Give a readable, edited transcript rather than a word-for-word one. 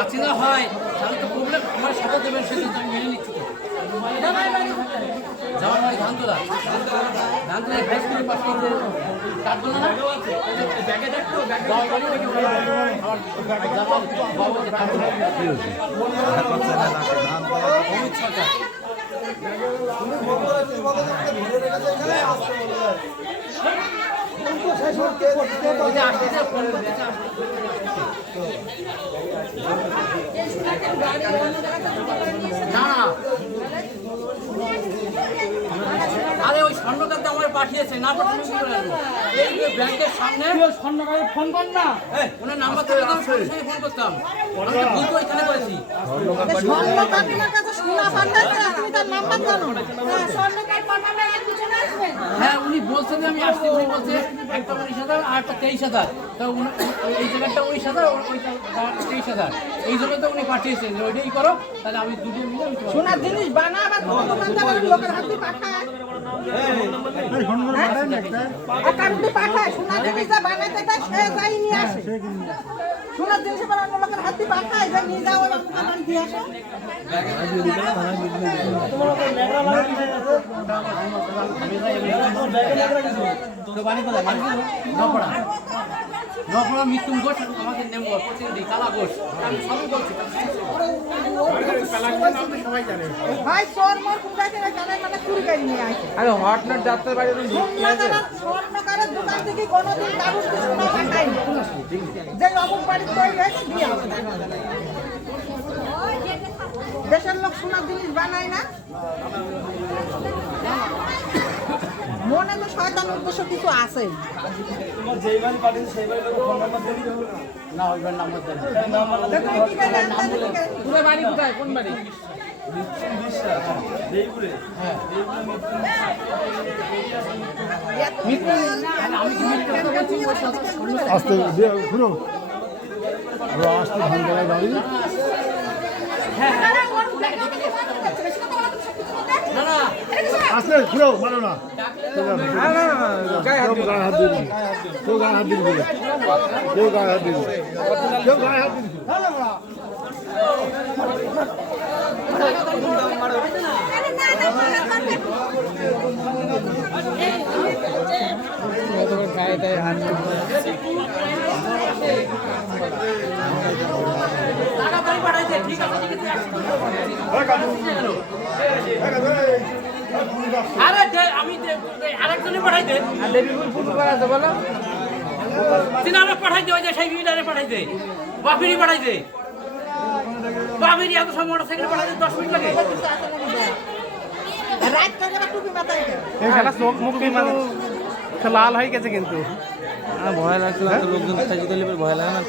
অচেনা হয় তাহলে তো প্রবলেম। আমার সাথে দেবেন সেটা আমি মেনে নিচ্ছি তো। যাওয়ার বাড়ি ধানতলা হাই স্কুলের পাশে কাঠগোলা না ব্যাগে দেখতো আরে ওই স্বর্ণকার তো আমার পাঠিয়েছে না এই ব্যাংকের সামনে স্বর্ণকারে ফোন কর না ওনার নাম্বার থেকে আমি সঙ্গে সঙ্গে ফোন করতাম। আমি তো বুঝতে ওইখানে করেছি হ্যাঁ উনি বলছেন আমি আসছি। উনি বলছে একটা 19,000 আর একটা 23,000 তা এই জায়গাটা 19,000 ওই 23,000 এই জন্য তো উনি পাঠিয়েছেন যে ওইটাই করো তাহলে আমি দুটো মিলে সোনার জিনিস বানা আবার লোকের হাতে পাঠায় পাঠায় সোনার জিনিস বানাইতে দেয় সে যাই নিয়ে আসে। সোনার জিনিস আবার অন্য লোকের হাতে পাঠায় যে নিয়ে যাও দিয়ে আসো। মৃত্যু ঘোষ আমাদের নেমো প্রতিনিধি কালা ঘোষ আমি সবই বলছি ভাই চোর মোর কোথায় থেকে জানে মানে চুরি করে নিয়ে আসে। আরে হটনার ডাক্তার বাড়ি স্বর্ণকারের দোকান থেকে কোনোদিন কারুর সোনা পাঠায় না। যে অমুক বাড়ি তৈরি হয়েছে দিয়ে আসে। দেশের লোক সোনার জিনিস বানায় না। মনে তো শয়তান উদ্দেশ্য কিছু আছে। না ওইবার নাম্বার দেন বাড়ি কোথায় কোন বাড়ি আসতে ঘুরো আসতে ধান করার গাড়ি আসতে ঘুরো মানো না কেউ গায়ে হাত দিবি কেউ গায়ে হাত দিবি কেউ গায়ে হাত দিবি কেউ গায়ে হাত দিবি আরে আমি আরেকজনে পাঠাই দেন দেবীপুর ফুটু করা আছে বলো সিনেমা পাঠাই দে ওই যে সেই বিল্ডারে পাঠাই দে বাপিরি পাঠাই দে বাপিরি এত সময় মোটরসাইকেল পাঠাই দে 10 মিনিট লাগে রাত করে টুপি মাথায় দেয়। এই শালা চোখ মুখ লাল হয়ে গেছে কিন্তু ভয় লাগছিল লোকজন খাইতে ভয় লাগে না।